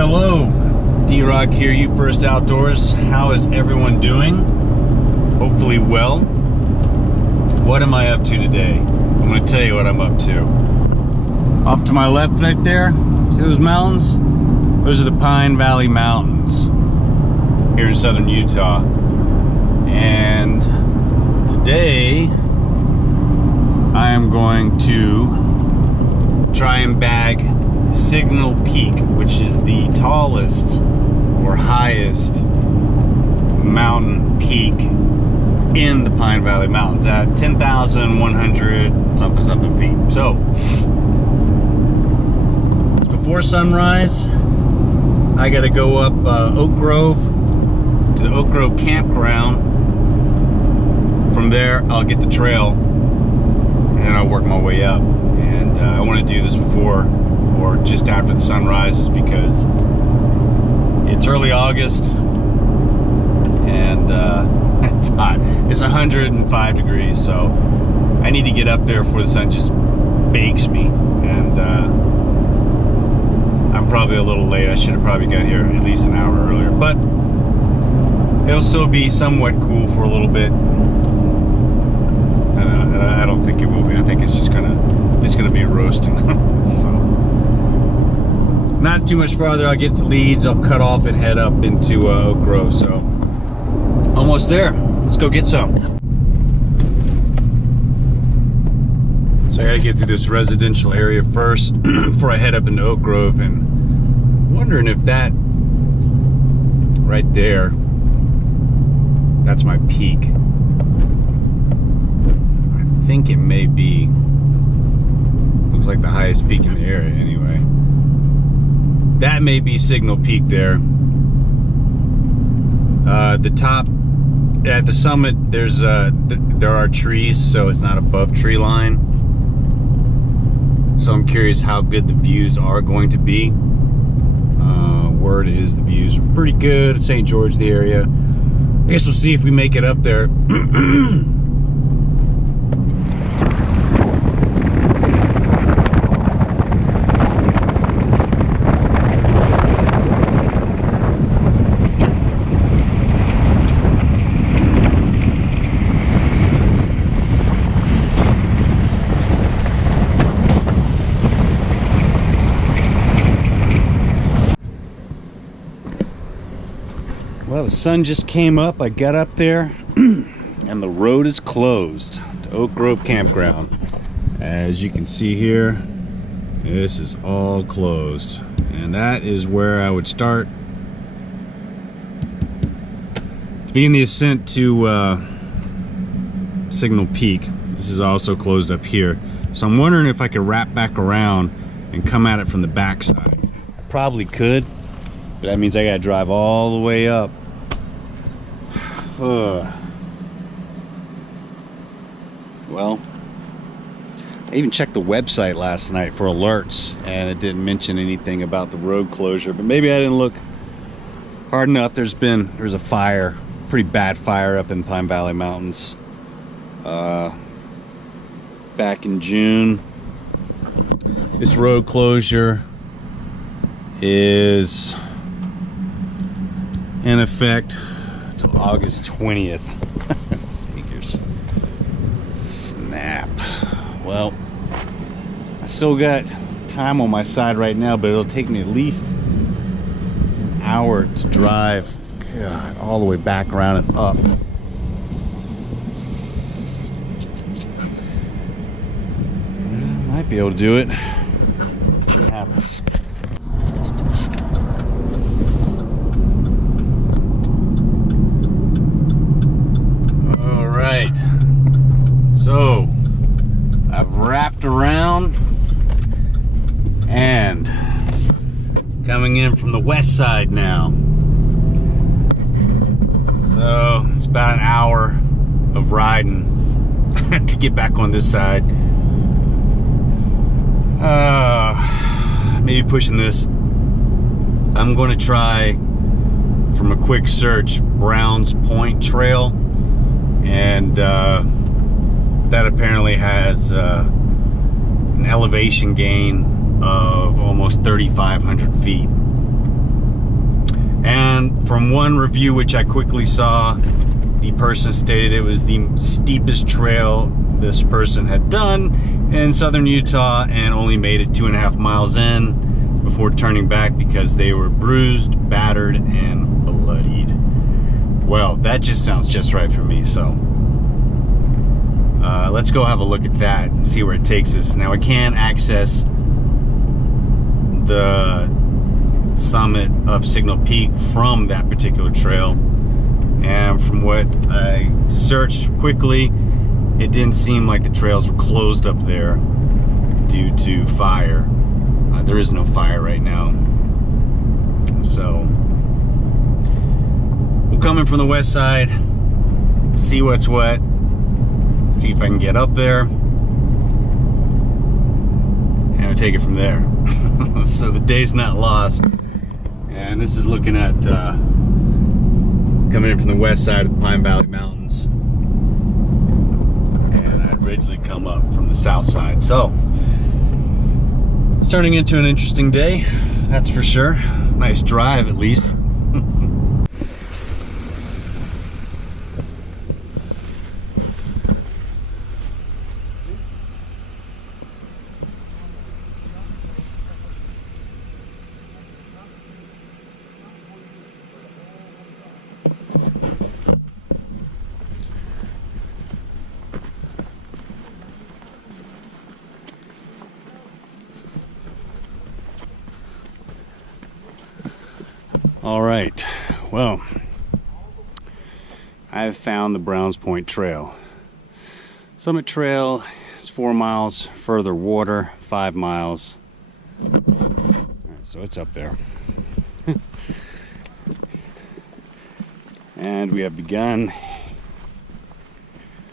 Hello, D-Rock here, You First Outdoors. How is everyone doing? Hopefully well. What am I up to today? I'm going to tell you what I'm up to. Off to my left right there, see those mountains? Those are the Pine Valley Mountains here in southern Utah. And today I am going to try and bag Signal Peak, which is the tallest or highest mountain peak in the Pine Valley Mountains at 10,100 something feet. So it's before sunrise. I got to go up Oak Grove to the Oak Grove campground. From there, I'll get the trail and then I'll work my way up. And I want to do this before or just after the sun rises because it's early August and it's hot. It's 105 degrees, so I need to get up there before the sun just bakes me. And I'm probably a little late. I should have probably got here at least an hour earlier, but it'll still be somewhat cool for a little bit. I don't think it will be. I think it's just gonna be roasting. So not too much farther. I'll get to Leeds. I'll cut off and head up into Oak Grove. So almost there. Let's go get some. So I gotta get through this residential area first before I head up into Oak Grove, and I'm wondering if that right there, that's my peak. I think it may be. Looks like the highest peak in the area anyway. That may be Signal Peak there. The top, at the summit, there are trees, so it's not above tree line. So I'm curious how good the views are going to be. Word is the views are pretty good at St. George, the area. I guess we'll see if we make it up there. Well, the sun just came up. I got up there and the road is closed to Oak Grove Campground. As you can see here, this is all closed. And that is where I would start to begin the ascent to Signal Peak. This is also closed up here. So I'm wondering if I could wrap back around and come at it from the backside. I probably could, but that means I gotta drive all the way up. Well, I even checked the website last night for alerts, and it didn't mention anything about the road closure, but maybe I didn't look hard enough. There's a fire, pretty bad fire up in Pine Valley Mountains back in June. This road closure is in effect till August 20th. Figures. Snap. Well, I still got time on my side right now, but it'll take me at least an hour to drive, God, all the way back around and up. Might be able to do it. See what happens. So I've wrapped around and coming in from the west side now. So it's about an hour of riding to get back on this side. Maybe pushing this. I'm going to try from a quick search Browns Point Trail, and that apparently has an elevation gain of almost 3,500 feet. And from one review which I quickly saw, the person stated it was the steepest trail this person had done in southern Utah and only made it 2.5 miles in before turning back because they were bruised, battered, and bloodied. Well, that just sounds just right for me, so let's go have a look at that and see where it takes us. Now, I can access the summit of Signal Peak from that particular trail, and from what I searched quickly, it didn't seem like the trails were closed up there due to fire. There is no fire right now, so we'll come in from the west side, see what's what, see if I can get up there, and we'll take it from there. So the day's not lost. And this is looking at coming in from the west side of the Pine Valley Mountains, and I'd originally come up from the south side. So it's turning into an interesting day, that's for sure. Nice drive, at least. All right, well, I've found the Browns Point Trail. Summit Trail is 4 miles, further water, 5 miles. All right, so it's up there. And we have begun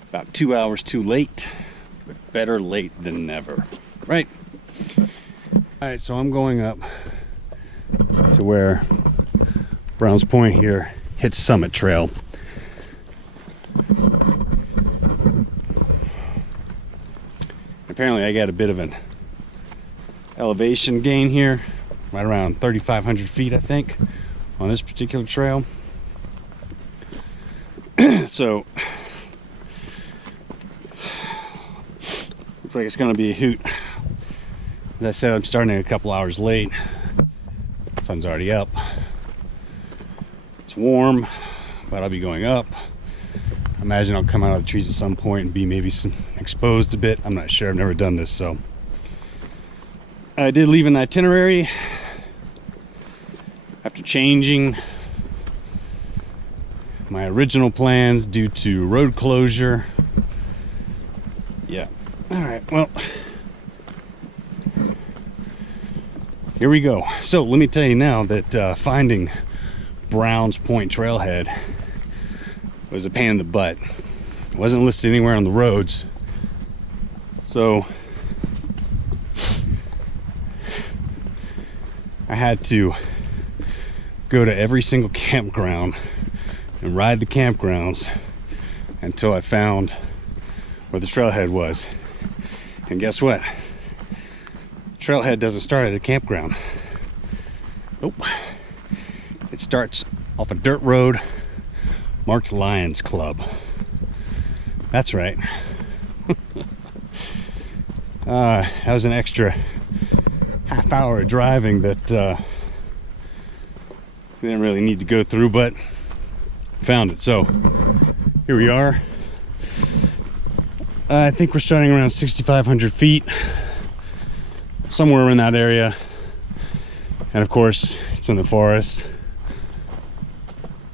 about 2 hours too late, but better late than never, right? All right, so I'm going up to where Browns Point here hits Summit Trail. Apparently I got a bit of an elevation gain here, right around 3,500 feet, I think, on this particular trail. So looks like it's going to be a hoot. As I said, I'm starting a couple hours late. Sun's already up. It's warm, but I'll be going up. I imagine I'll come out of the trees at some point and be maybe exposed a bit. I'm not sure. I've never done this, so I did leave an itinerary after changing my original plans due to road closure. Yeah. All right. Well, here we go. So let me tell you now that finding Browns Point Trailhead was a pain in the butt. It wasn't listed anywhere on the roads, so I had to go to every single campground and ride the campgrounds until I found where the trailhead was. And guess what? Trailhead doesn't start at a campground. Nope. It starts off a dirt road marked Lions Club. That's right. That was an extra half hour of driving that we didn't really need to go through, but found it. So here we are. I think we're starting around 6,500 feet, somewhere in that area. And of course, it's in the forest.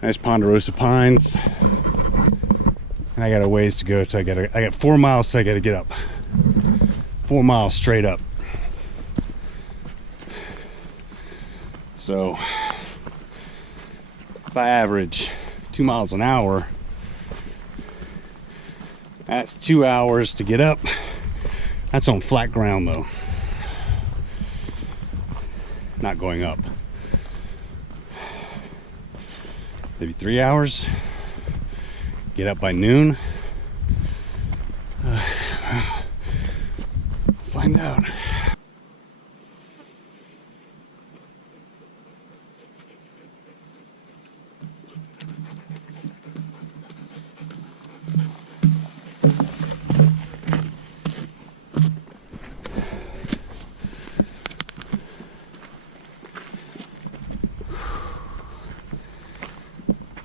Nice ponderosa pines. And I got a ways to go. So I got 4 miles, so I got to get up. 4 miles straight up. So if I average 2 miles an hour, that's 2 hours to get up. That's on flat ground though, not going up. Maybe 3 hours, get up by noon. Find out.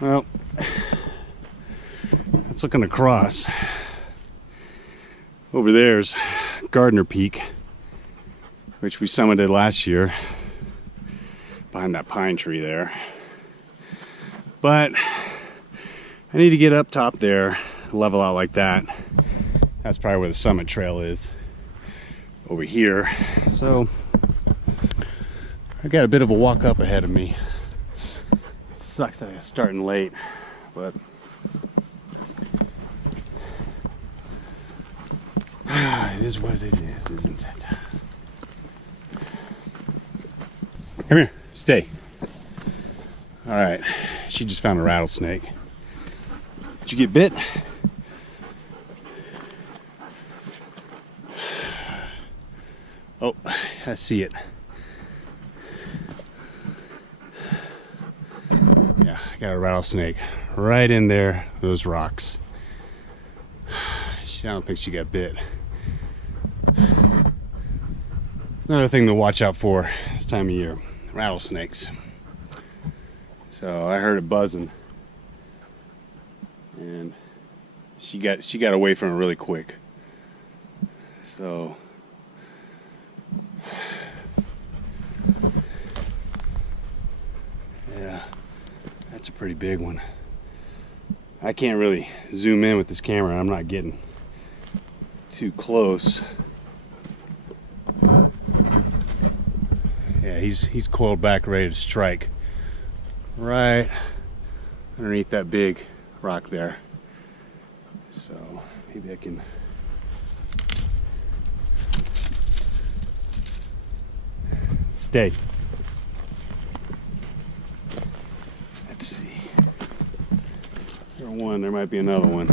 Well, that's looking across. Over there's Gardner Peak, which we summited last year behind that pine tree there. But I need to get up top there, level out like that. That's probably where the summit trail is, over here. So I got a bit of a walk up ahead of me. It sucks that I'm starting late, but it is what it is, isn't it? Come here, stay. All right, she just found a rattlesnake. Did you get bit? Oh, I see it. Yeah, I got a rattlesnake right in there, those rocks. I don't think she got bit. Another thing to watch out for this time of year, rattlesnakes. So I heard it buzzing, and she got away from it really quick. So yeah, that's a pretty big one. I can't really zoom in with this camera. I'm not getting too close. Yeah, he's coiled back, ready to strike. Right underneath that big rock there. So maybe I can stay. Let's see. There's one, there might be another one.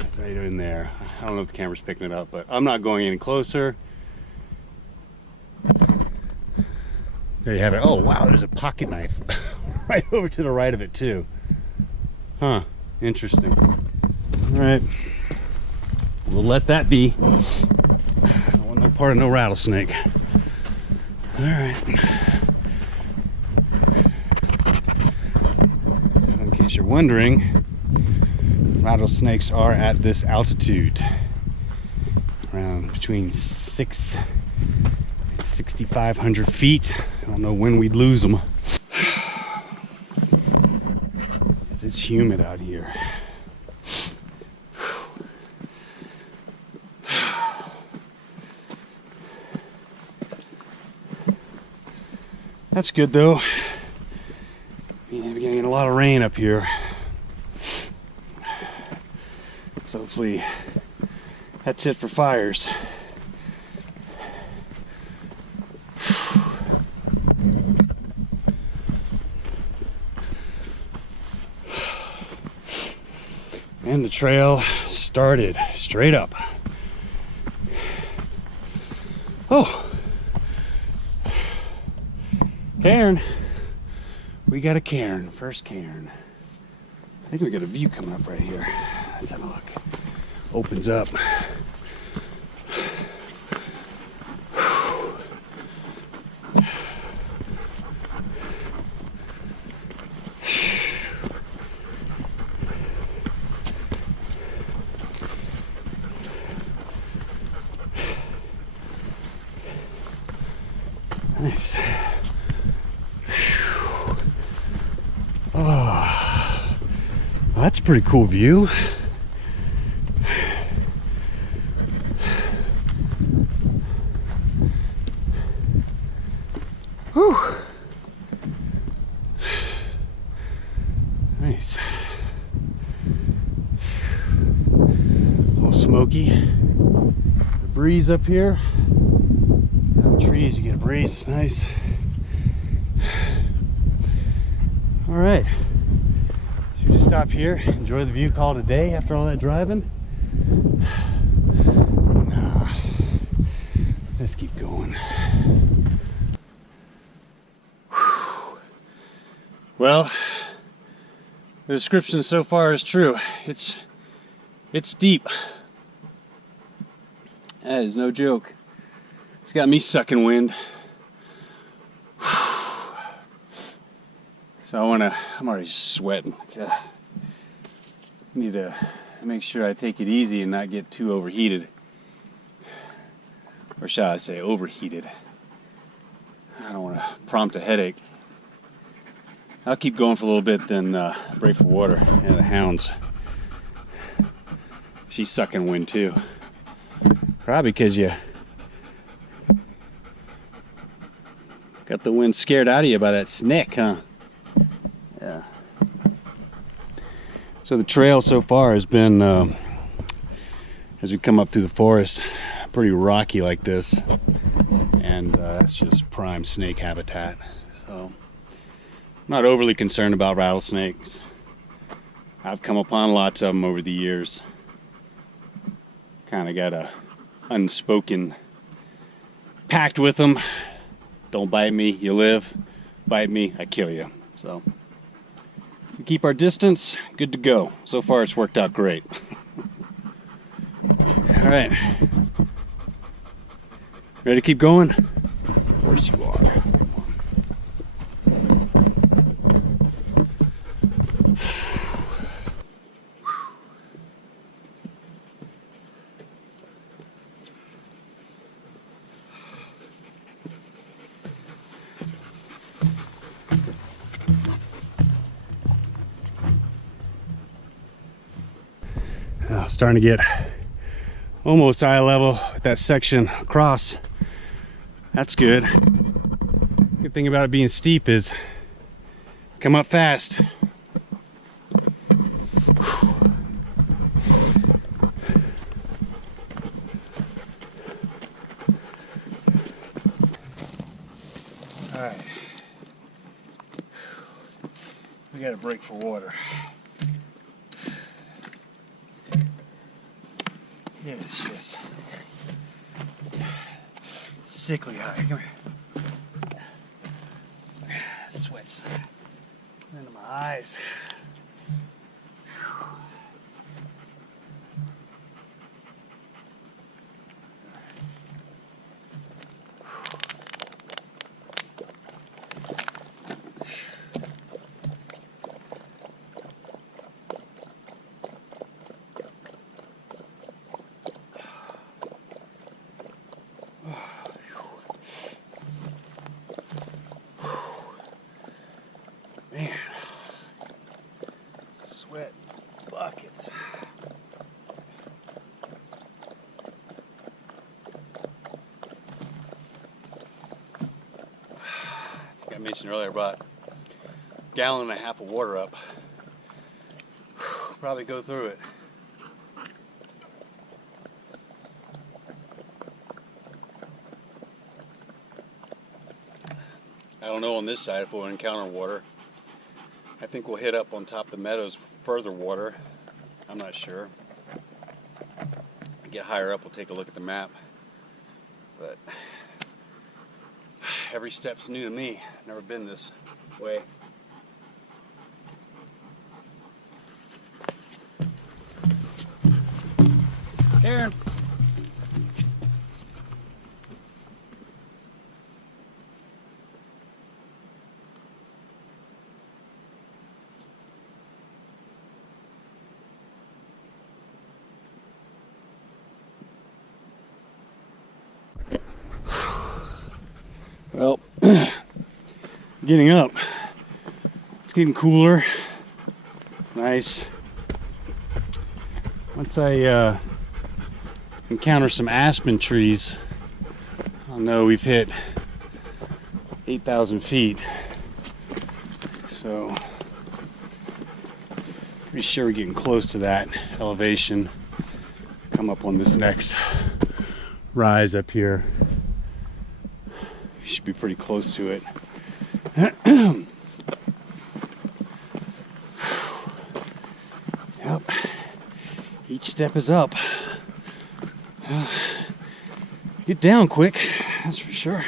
It's right in there. I don't know if the camera's picking it up, but I'm not going any closer. There you have it. Oh wow, there's a pocket knife right over to the right of it too. Huh, interesting. All right, we'll let that be. I want no part of no rattlesnake. All right. In case you're wondering, rattlesnakes are at this altitude, around between 6,500 feet. I don't know when we'd lose them. It's humid out here. That's good though. We're getting a lot of rain up here. So hopefully that's it for fires. And the trail started straight up. Oh, Cairn. We got a Cairn, first Cairn. I think we got a view coming up right here. Let's have a look. Opens up. Nice. Oh, well, that's a pretty cool view. Whew. Nice. A little smoky. The breeze up here. Trees, you get a breeze. Nice. All right, should we just stop here, enjoy the view, call it a day after all that driving? Nah, let's keep going. Whew. Well, the description so far is true. It's deep. That is no joke. It's got me sucking wind. So I'm already sweating. Need to make sure I take it easy and not get too overheated. Or shall I say overheated. I don't want to prompt a headache. I'll keep going for a little bit, then break for water. Yeah, the hound's. She's sucking wind too. Probably because you got the wind scared out of you by that snake, huh? Yeah. So the trail so far has been, as we come up through the forest, pretty rocky like this. And that's just prime snake habitat. So I'm not overly concerned about rattlesnakes. I've come upon lots of them over the years. Kind of got a unspoken pact with them. Don't bite me, you live. Bite me, I kill you. So we keep our distance, good to go. So far it's worked out great. All right. Ready to keep going? Of course you are. Starting to get almost eye level with that section across. That's good. Good thing about it being steep is come up fast. All right. We got a break for water. Yeah, it's just sickly high. Come here. Sweat's into my eyes. Man, sweat buckets. Like I mentioned earlier, I brought a gallon and a half of water up. Probably go through it. I don't know on this side if we'll encounter water. I think we'll hit up on top of the meadows further water. I'm not sure. Get higher up, we'll take a look at the map. But every step's new to me. Never been this way. Cairn. Well, getting up. It's getting cooler. It's nice. Once I encounter some aspen trees, I'll know we've hit 8,000 feet. So, pretty sure we're getting close to that elevation. Come up on this next rise up here. Should be pretty close to it. Yep. Each step is up. Get down quick, that's for sure.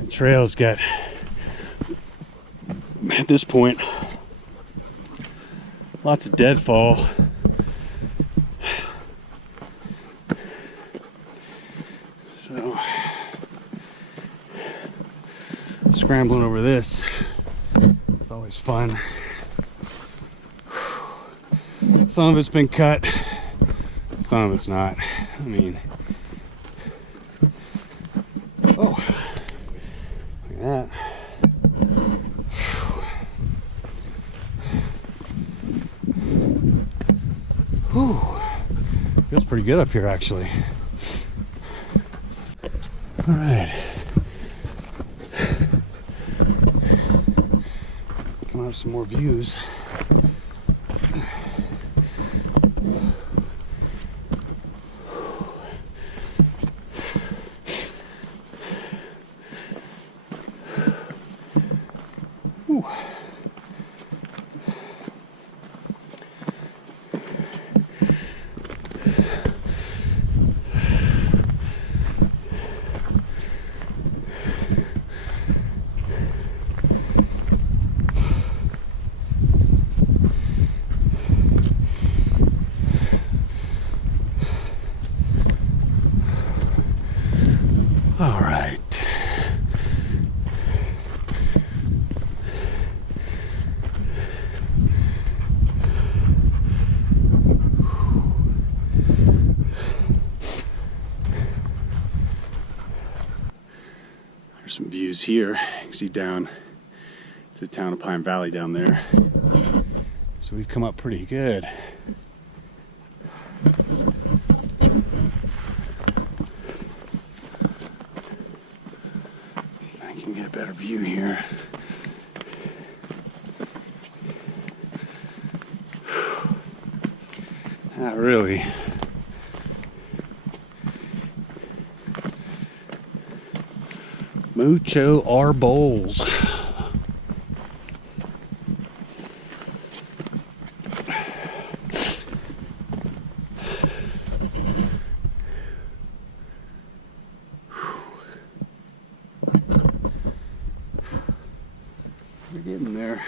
The trail's got, at this point, lots of deadfall. scrambling over this. It's always fun. Some of it's been cut, some of it's not. I mean, oh, look at that. Whew. Feels pretty good up here, actually. All right. Come out with some more views. Whew. All right. There's some views here. You can see down to the town of Pine Valley down there. So we've come up pretty good. Get a better view here. Not really. Mucho Arboles. We're getting there.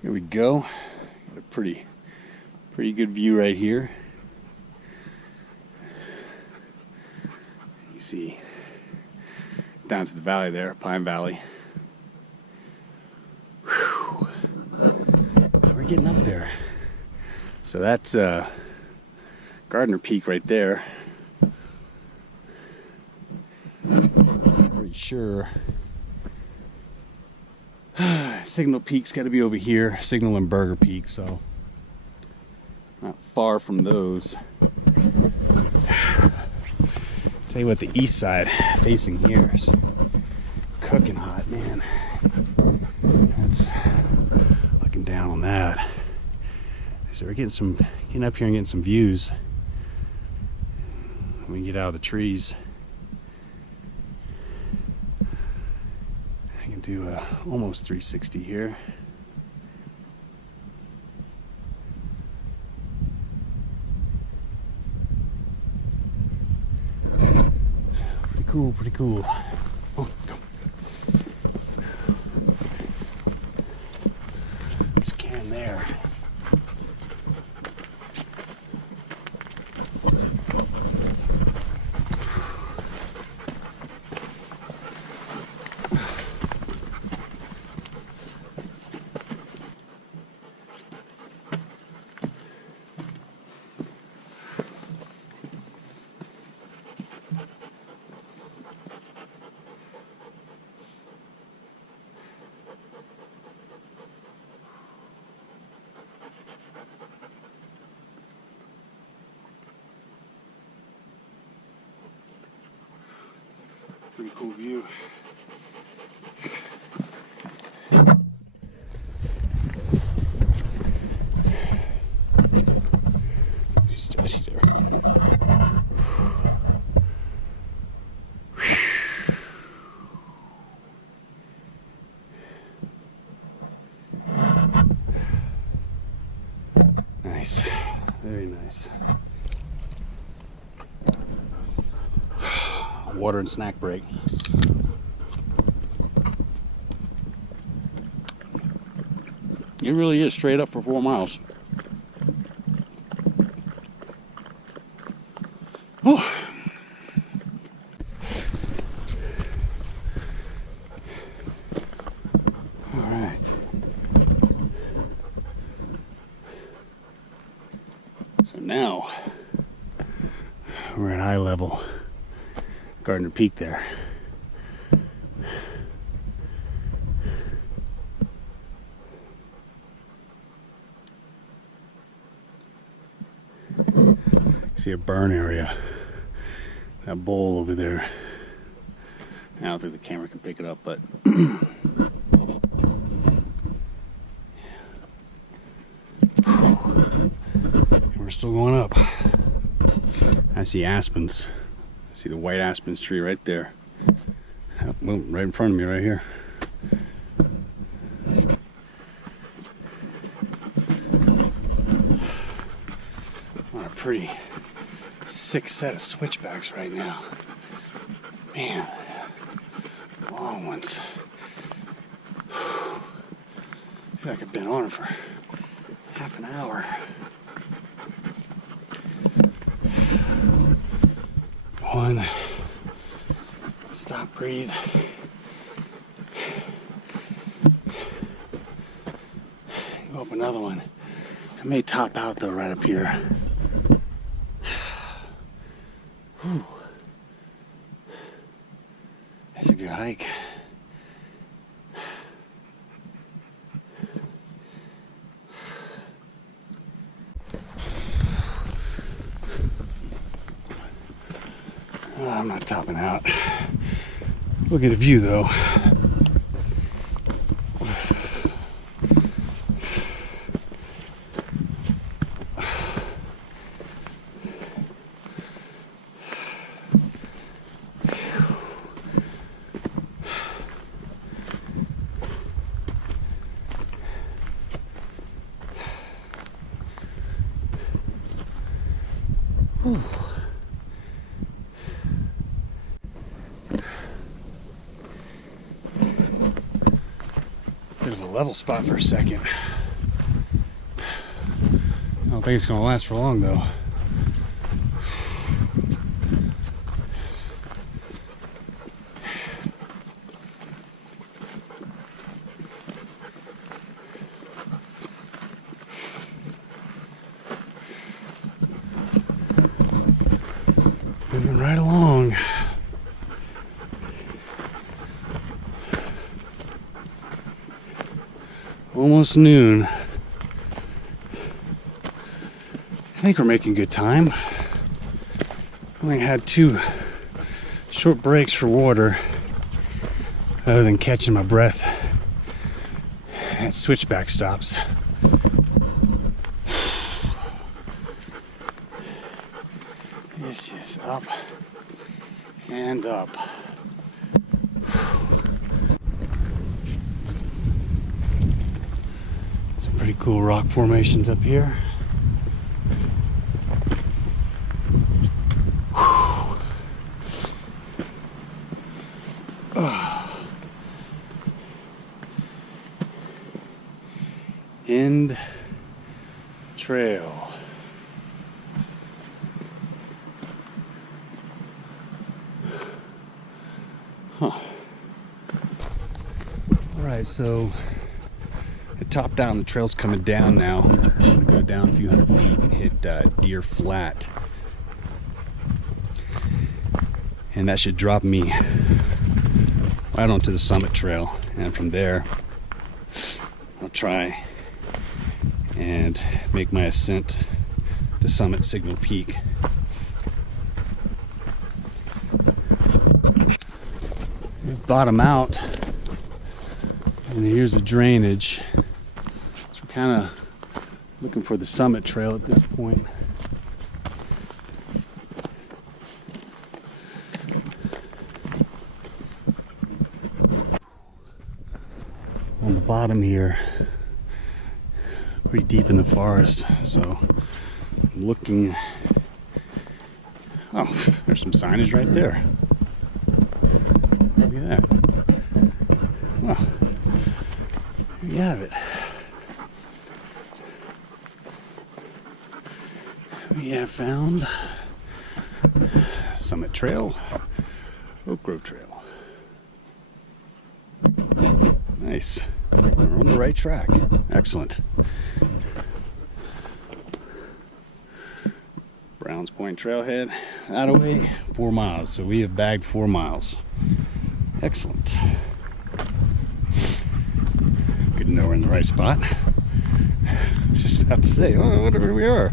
Here we go. Got a pretty good view right here. You see down to the valley there, Pine Valley. Whew. We're getting up there. So that's Gardner Peak right there. Pretty sure Signal Peak's got to be over here. Signal and Burger Peak, so not far from those. Tell you what, the east side facing here is cooking hot, man. That's looking down on that. So we're getting up here and getting some views. We can get out of the trees. I can do almost 360 here. Pretty cool. Oh, go. There's Cairn there. Pretty cool view. Steady there. Nice. Very nice. Water and snack break. It really is straight up for 4 miles. We're at eye level. Gardner Peak there. See a burn area. That bowl over there. I don't think the camera can pick it up, but we're still going up. I see aspens. I see the white aspens tree right there. Right in front of me, right here. On a pretty sick set of switchbacks right now. Man, long ones. I feel like I've been on it for half an hour. One. Stop, breathe. Go up another one. I may top out though right up here. Whew. That's a good hike. Oh, I'm not topping out. Look at the view though. Whew. Bit of a level spot for a second. I don't think it's going to last for long though. Moving right along. Almost noon. I think we're making good time. Only had 2 short breaks for water, other than catching my breath at switchback stops. It's just up and up. Some pretty cool rock formations up here. End trail. Huh. Alright, so I topped out and the trail's coming down now. I'm gonna go down a few hundred feet and hit Deer Flat. And that should drop me right onto the summit trail. And from there, I'll try and make my ascent to summit Signal Peak. Bottom out, and here's the drainage. So we're kind of looking for the summit trail at this point. On the bottom here, pretty deep in the forest, so I'm looking. Oh, there's some signage right there. Look at that. Well, here you have it. We have found Summit Trail, Oak Grove Trail. Nice. We're on the right track. Excellent. Browns Point Trailhead, that away, 4 miles. So we have bagged 4 miles. Excellent. Good to know we're in the right spot. I was just about to say, oh, whatever we are.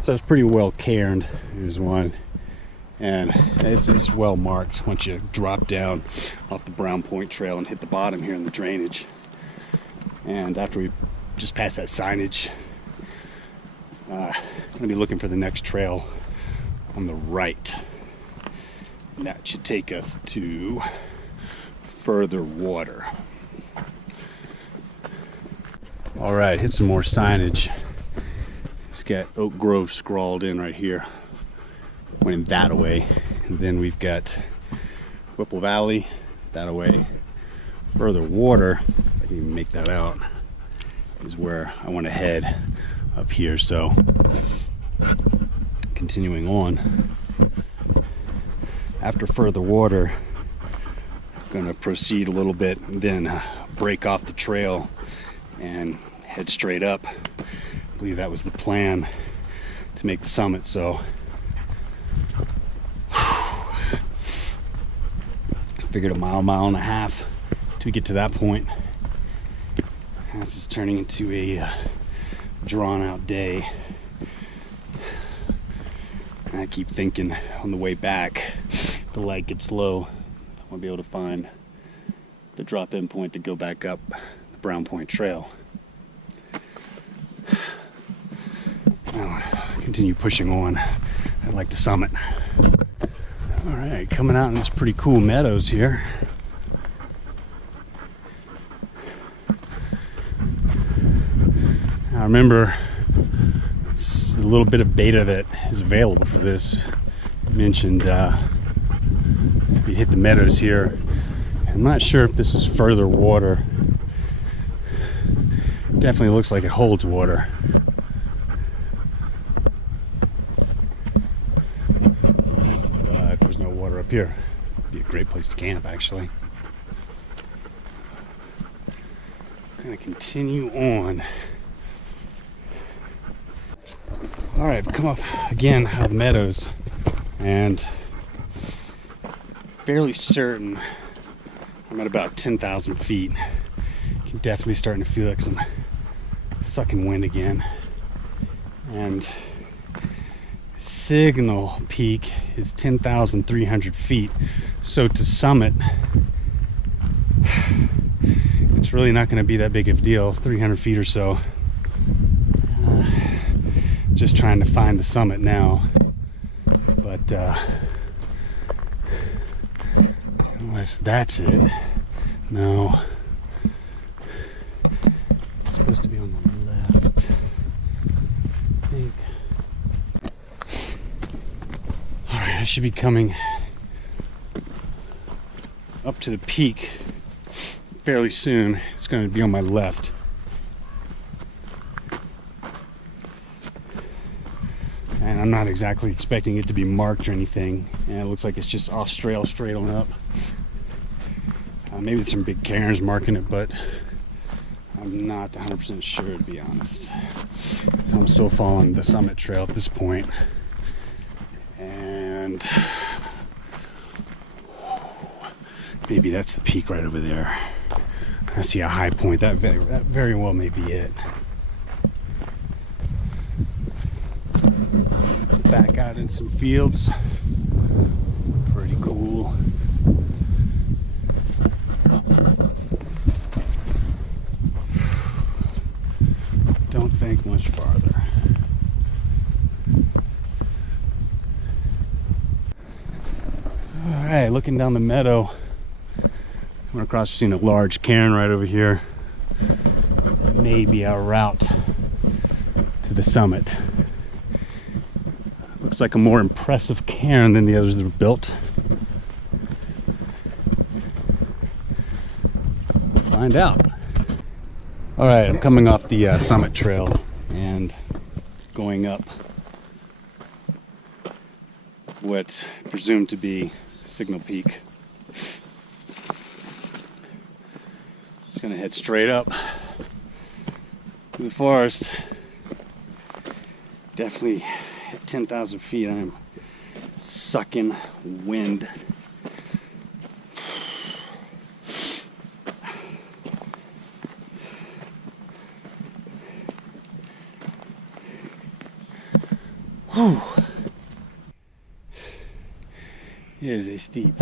So it's pretty well cairned. Here's one. And it's well marked once you drop down off the Brown Point Trail and hit the bottom here in the drainage. And after we just pass that signage, I'm going to be looking for the next trail on the right. And that should take us to further water. All right, hit some more signage. It's got Oak Grove scrawled in right here, pointing that away. And then we've got Whipple Valley that away. Further water, if I can even make that out, is where I want to head up here. So continuing on, after further water, I'm going to proceed a little bit and then break off the trail and head straight up. I believe that was the plan to make the summit. So I figured a mile and a half to get to that point. This is turning into a drawn out day. And I keep thinking on the way back, the light gets low, I want to be able to find the drop-in point to go back up the Brown Point Trail. Now, continue pushing on. I like the summit. All right, coming out in this pretty cool meadows here. Now remember, it's a little bit of beta that is available for this. I mentioned we hit the meadows here. I'm not sure if this is further water. Definitely looks like it holds water. But there's no water up here. It'd be a great place to camp, actually. Gonna continue on. All right, come up again out of the meadows, and fairly certain I'm at about 10,000 feet. I'm definitely starting to feel like some sucking wind again. And signal peak is 10,300 feet. So to summit, it's really not going to be that big of a deal, 300 feet or so. Just trying to find the summit now. But unless that's it. No. It's supposed to be on the left, I think. Alright, I should be coming up to the peak fairly soon. It's going to be on my left. And I'm not exactly expecting it to be marked or anything. And it looks like it's just off trail straight on up. Maybe there's some big cairns marking it, but I'm not 100% sure, to be honest. So I'm still following the summit trail at this point. And maybe that's the peak right over there. I see a high point. That very well may be it. Back out in some fields. Pretty cool. Don't think much farther. All right, looking down the meadow, I went across, seeing a large cairn right over here. Maybe our route to the summit. Looks like a more impressive cairn than the others that were built. Find out. All right, I'm coming off the summit trail and going up what's presumed to be Signal Peak. Just gonna head straight up through the forest, Definitely at 10,000 feet, I'm sucking wind. Whew. It is a steep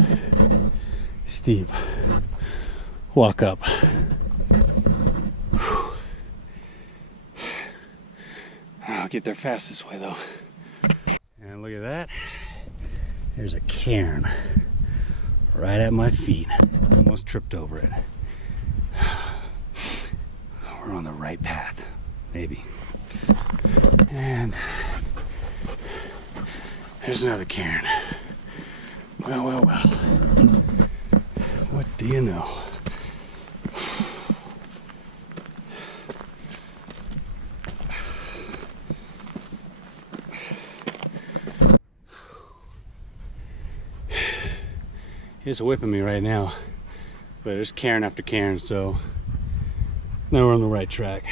walk up. I'll get there fast this way though. And look at that. There's a cairn right at my feet. Almost tripped over it. We're on the right path, maybe. And there's another cairn. Well, well, well. What do you know? It's whipping me right now, but there's cairn after cairn, so now we're on the right track.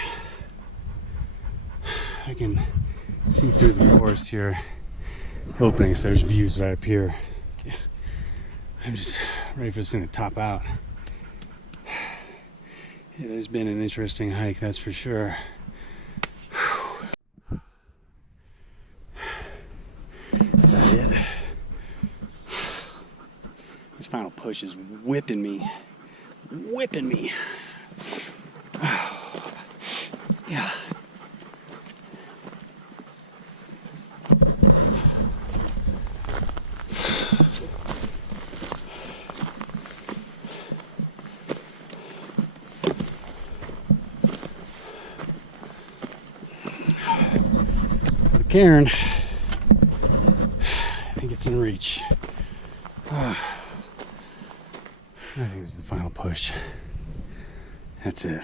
I can see through the forest here, opening, so there's views right up here. I'm just ready for this thing to top out. It has been an interesting hike, that's for sure. Is that it? This final push is whipping me. Whipping me. Yeah. The cairn, I think it's in reach. I think this is the final push. That's it.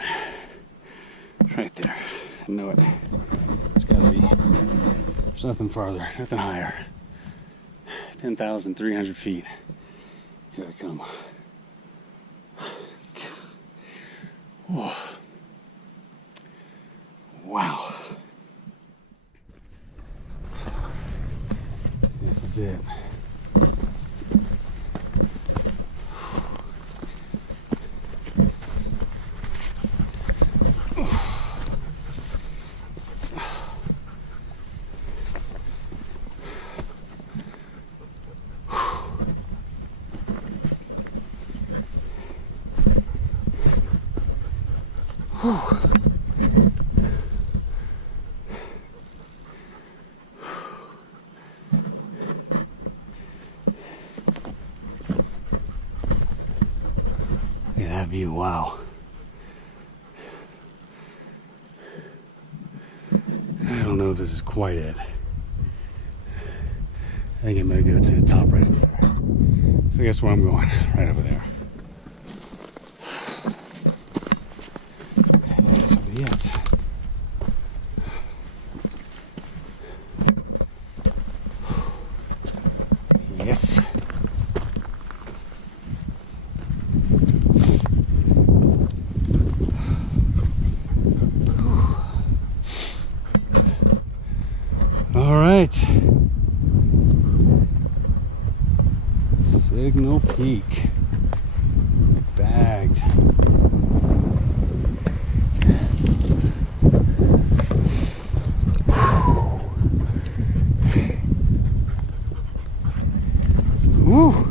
Right there. I know it. It's gotta be. There's nothing farther, nothing higher. 10,300 feet. Here I come. Whoa. Wow. This is it. Look at that view, wow. I don't know if this is quite it. I think I might go to the top right over there. So guess where I'm going? Right over there. This will be it. Yes. All right. Signal Peak. Bagged. Woo.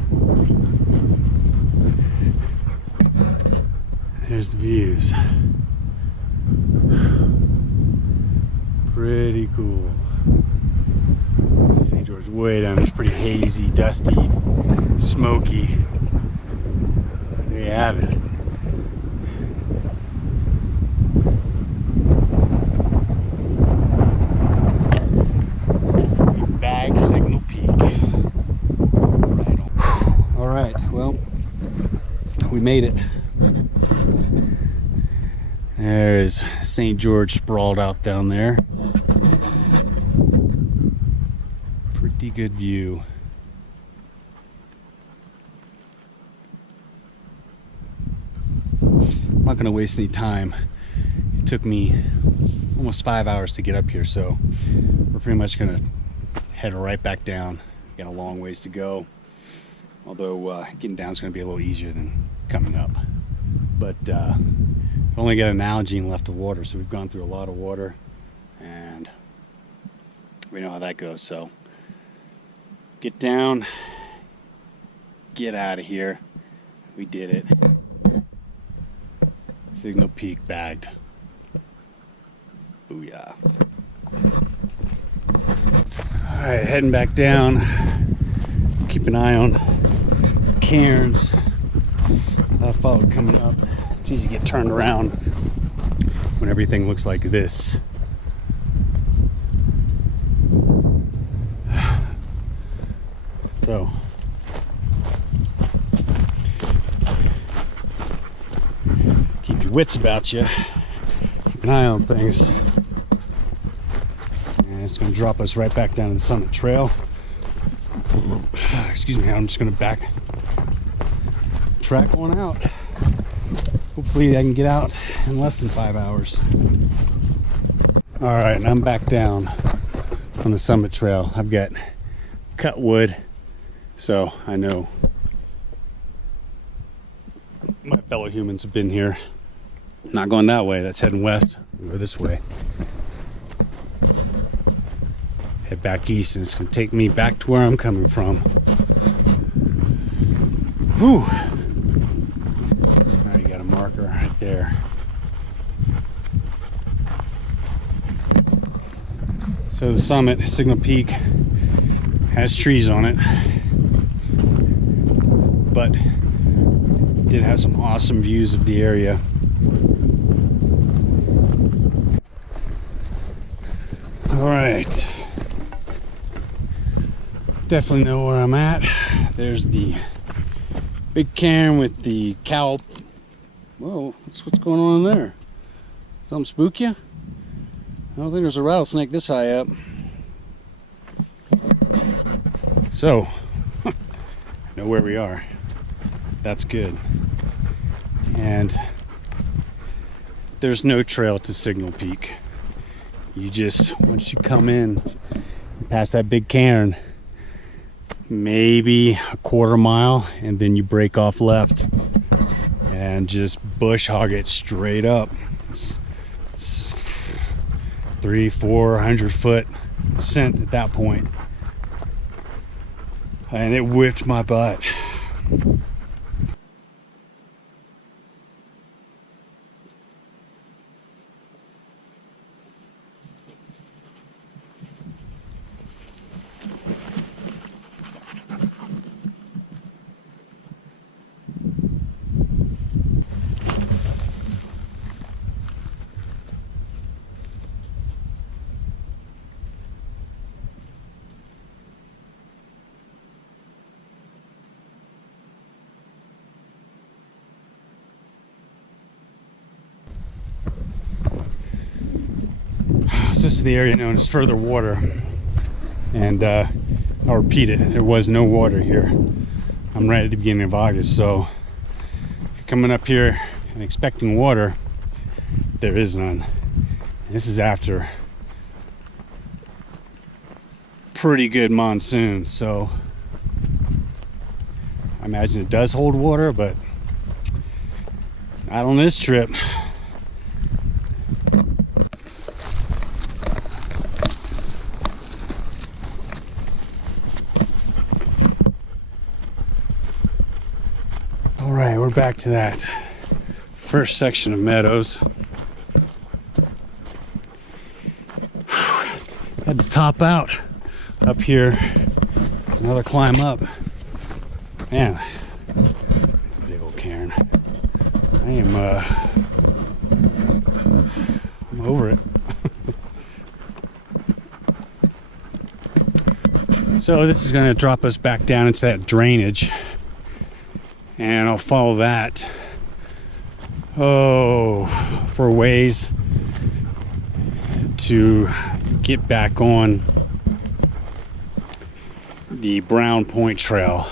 There's the views. Pretty cool. This is St. George way down. It's pretty hazy, dusty, smoky. There you have it. Bag Signal Peak. Right on. All right, well, we made it. There's St. George sprawled out down there. Pretty good view. I'm not going to waste any time took me almost 5 hours to get up here, so we're pretty much gonna head right back down. Got a long ways to go, although getting down is gonna be a little easier than coming up. But we've only got an Nalgene left of water, so we've gone through a lot of water, and we know how that goes. So get down, get out of here. We did it. Signal Peak bagged. Booyah. Alright, heading back down. Keep an eye on cairns. I followed coming up. It's easy to get turned around when everything looks like this. So keep your wits about you. Keep an eye on things. And it's going to drop us right back down to the summit trail. Excuse me, I'm just going to track on out. Hopefully I can get out in less than 5 hours. Alright, and I'm back down on the summit trail. I've got cut wood, so I know my fellow humans have been here. Not going that way, that's heading west. Go this way. Head back east, and it's going to take me back to where I'm coming from. Whew. Now you got a marker right there. So the summit, Signal Peak, has trees on it, but did have some awesome views of the area. All right, definitely know where I'm at. There's the big cairn with the cow. Whoa, what's going on there? Something spook you? I don't think there's a rattlesnake this high up. So, I know where we are. That's good. And there's no trail to Signal Peak. You just, once you come in past that big cairn, maybe a quarter mile, and then you break off left and just bush hog it straight up. It's 300-400 foot descent at that point, and it whipped my butt. This is the area known as Further Water, and I'll repeat it, there was no water here. I'm right at the beginning of August, so if you're coming up here and expecting water, there is none. And this is after pretty good monsoon, so I imagine it does hold water, but not on this trip. Alright, we're back to that first section of meadows. Had to top out up here. Another climb up. Man, it's a big old cairn. I'm over it. So this is going to drop us back down into that drainage, and I'll follow that for ways to get back on the Brown Point Trail.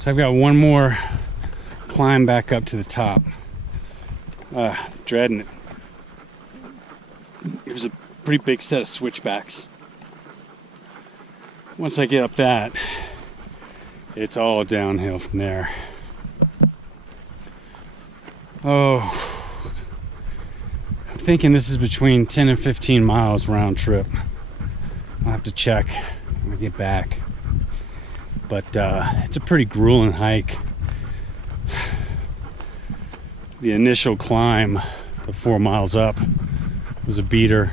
So I've got one more climb back up to the top. Dreading it. It was a pretty big set of switchbacks. Once I get up that, it's all downhill from there. Oh, I'm thinking this is between 10 and 15 miles round trip. I'll have to check when I get back. But it's a pretty grueling hike. The initial climb of 4 miles up was a beater.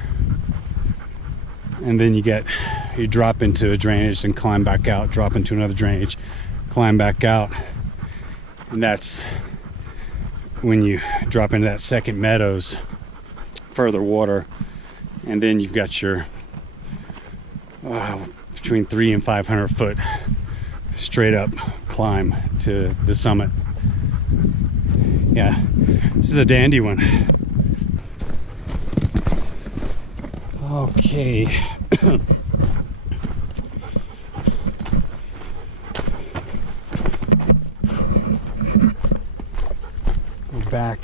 And then you drop into a drainage and climb back out, drop into another drainage, climb back out. And that's when you drop into that second meadows, further water. And then you've got your between 300 and 500 foot straight up climb to the summit. Yeah, this is a dandy one. Okay. We're back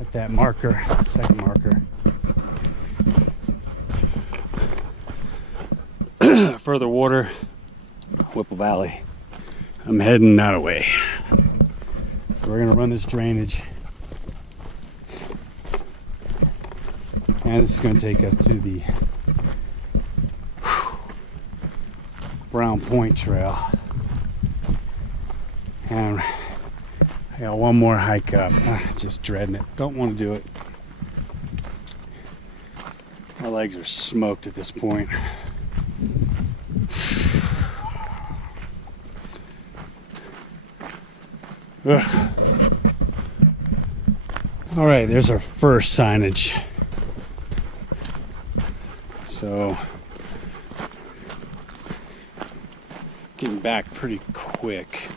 at that marker, second marker. Further water, Whipple Valley. I'm heading that way. So we're gonna run this drainage. And this is gonna take us to the Brown Point Trail. And I got one more hike up. Just dreading it. Don't want to do it. My legs are smoked at this point. Ugh. All right, there's our first signage. So, getting back pretty quick.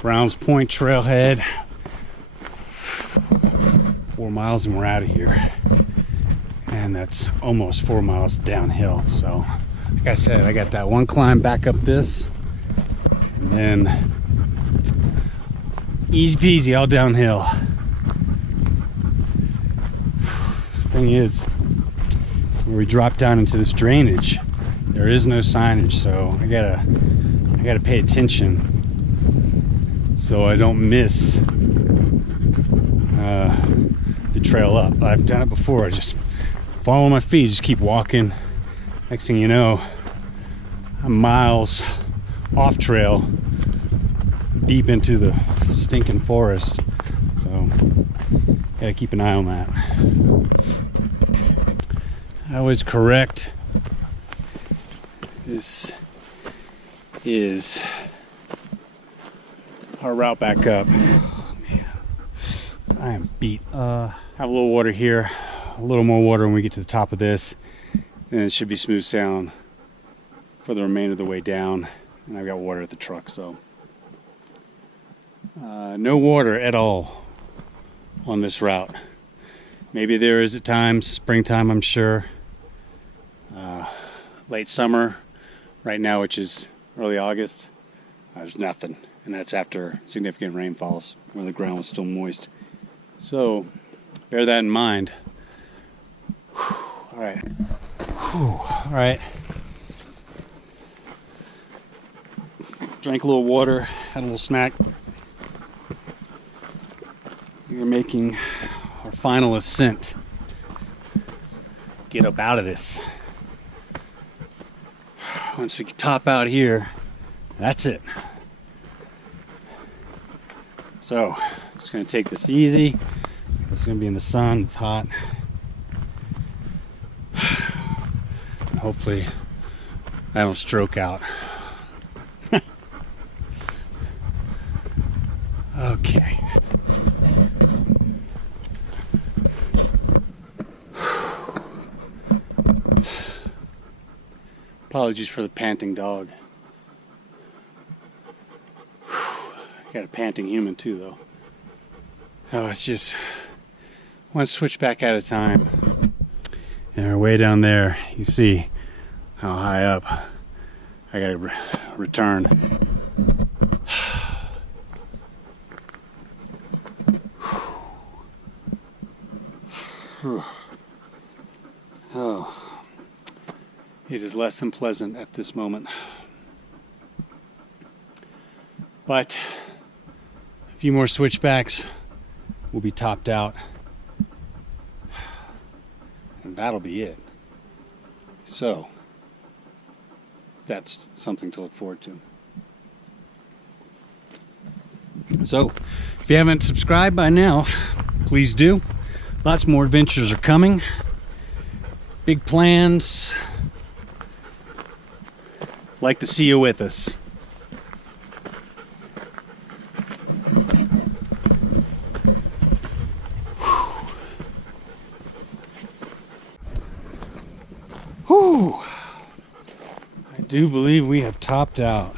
Browns Point Trailhead. 4 miles and we're out of here. And that's almost 4 miles downhill. So, like I said, I got that one climb back up this. And then easy peasy, all downhill. Thing is, where we drop down into this drainage, there is no signage, so I gotta pay attention so I don't miss the trail up. I've done it before. I just follow my feet, just keep walking. Next thing you know, I'm miles off trail, deep into the stinking forest. So gotta keep an eye on that. I was correct. This is our route back up. Oh, man. I am beat. Have a little water here, a little more water when we get to the top of this, and it should be smooth sailing for the remainder of the way down. And I've got water at the truck, so no water at all on this route. Maybe there is at times, springtime I'm sure. Late summer right now, which is early August, there's nothing, and that's after significant rainfalls where the ground was still moist. So bear that in mind. All right. All right. Drank a little water, had a little snack. We are making our final ascent. Get up out of this. Once we top out here, that's it. So, just gonna take this easy. It's gonna be in the sun, it's hot. Hopefully, I don't stroke out. Okay. Apologies for the panting dog. Got a panting human too, though. Oh, it's just one switchback at a time. And we're way down there. You see how high up I gotta return. Oh, it is less than pleasant at this moment. But a few more switchbacks, we'll be topped out. And that'll be it. So, that's something to look forward to. So, if you haven't subscribed by now, please do. Lots more adventures are coming. Big plans. Like to see you with us. Whew. I do believe we have topped out.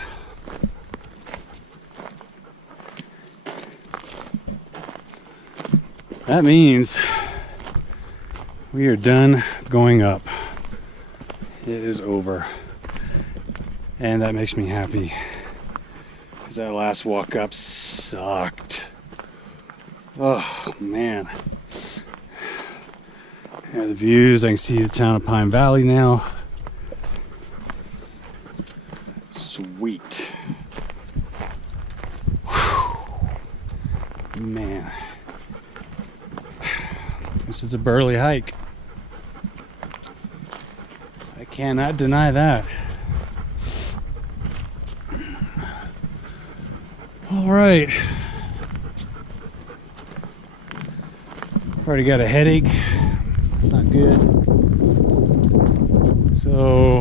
That means we are done going up. It is over. And that makes me happy. Because that last walk up sucked. Oh, man. Here are the views. I can see the town of Pine Valley now. Sweet. Whew. Man. This is a burly hike. I cannot deny that. All right. Already got a headache. It's not good. So,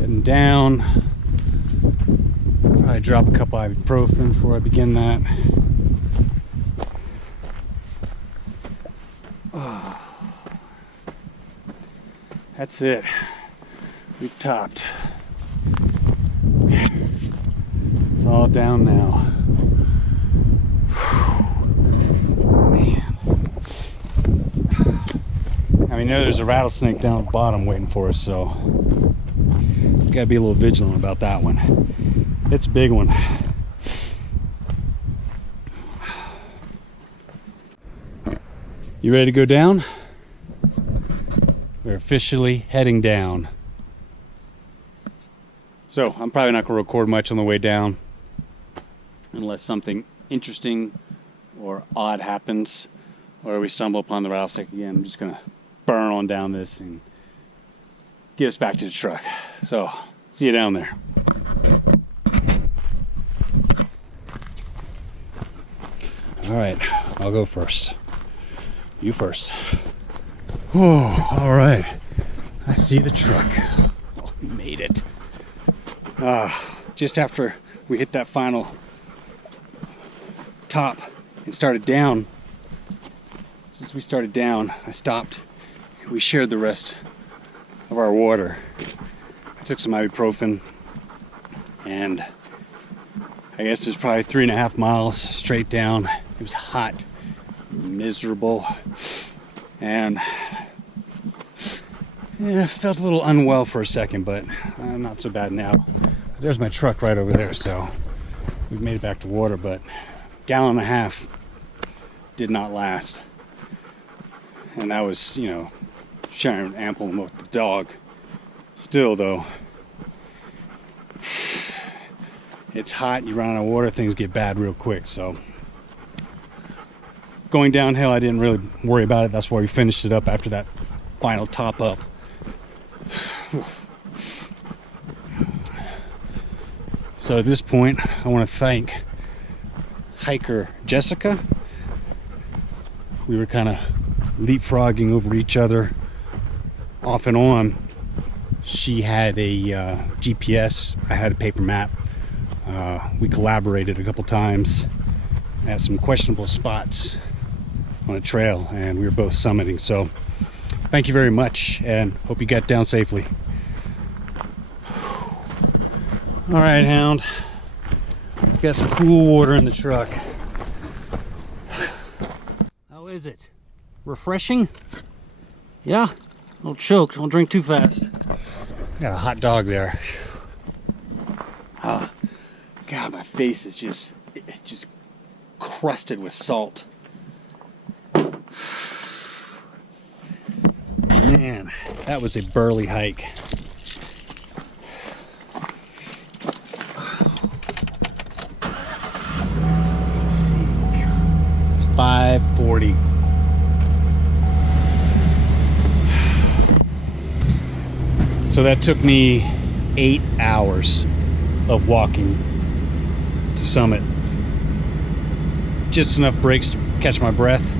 heading down. Probably drop a couple ibuprofen before I begin that. Oh. That's it. We've topped. It's all down now. Man. I know there's a rattlesnake down at the bottom waiting for us, so we gotta be a little vigilant about that one. It's a big one. You ready to go down? We're officially heading down. So I'm probably not going to record much on the way down unless something interesting or odd happens or we stumble upon the rattlesnake again. I'm just going to burn on down this and get us back to the truck. So see you down there. All right, I'll go first. You first. Oh, all right. I see the truck. Oh, we made it. Just after we hit that final top and started down, since we started down, I stopped. We shared the rest of our water. I took some ibuprofen, and I guess there's probably 3.5 miles straight down. It was hot, miserable, and yeah, felt a little unwell for a second, but not so bad now. There's my truck right over there, so we've made it back to water, but 1.5 gallons did not last. And that was, sharing ample with the dog. Still, though, it's hot, you run out of water, things get bad real quick, so going downhill, I didn't really worry about it. That's why we finished it up after that final top up. So at this point, I want to thank hiker Jessica. We were kind of leapfrogging over each other off and on. She had a GPS, I had a paper map. We collaborated a couple times at some questionable spots on a trail, and we were both summiting. So thank you very much, and hope you got down safely. All right, Hound. Got some cool water in the truck. How is it? Refreshing? Yeah? Don't choke. Don't drink too fast. Got a hot dog there. Oh, God, my face is just crusted with salt. That was a burly hike. It's 5:40. So that took me 8 hours of walking to summit. Just enough breaks to catch my breath,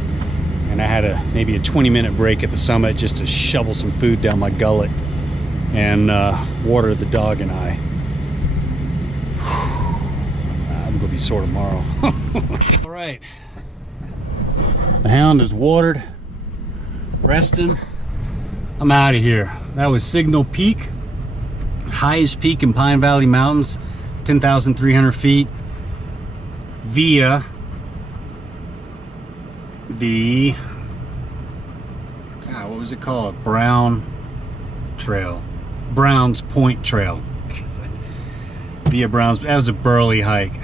and I had maybe a 20-minute break at the summit just to shovel some food down my gullet and water the dog and I. I'm gonna be sore tomorrow. All right, the hound is watered, resting. I'm out of here. That was Signal Peak, highest peak in Pine Valley Mountains, 10,300 feet, via the, God, what was it called? Brown Trail. Browns Point Trail. Via Browns. That was a burly hike.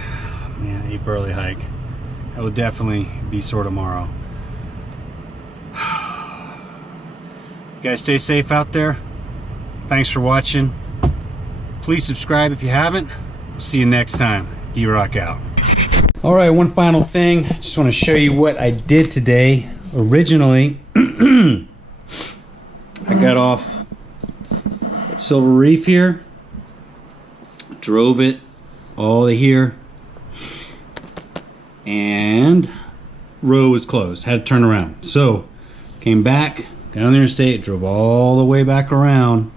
Man, a burly hike. I will definitely be sore tomorrow. You guys stay safe out there. Thanks for watching. Please subscribe if you haven't. See you next time. D-Rock out. All right, one final thing. Just want to show you what I did today. Originally, I got off at Silver Reef here, drove it all to here, and road was closed. Had to turn around. So, came back down the interstate, drove all the way back around,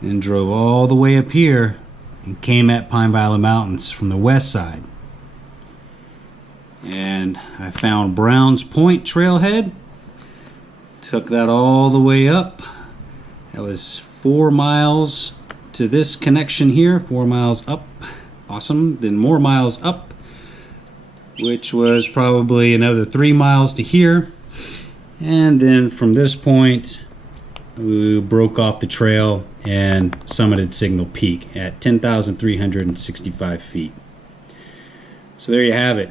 and drove all the way up here, and came at Pine Valley Mountains from the west side. And I found Browns Point Trailhead, took that all the way up. That was 4 miles to this connection here, 4 miles up. Awesome. Then more miles up, which was probably another 3 miles to here. And then from this point, we broke off the trail and summited Signal Peak at 10,365 feet. So there you have it.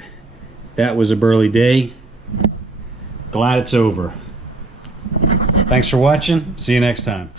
That was a burly day. Glad it's over. Thanks for watching. See you next time.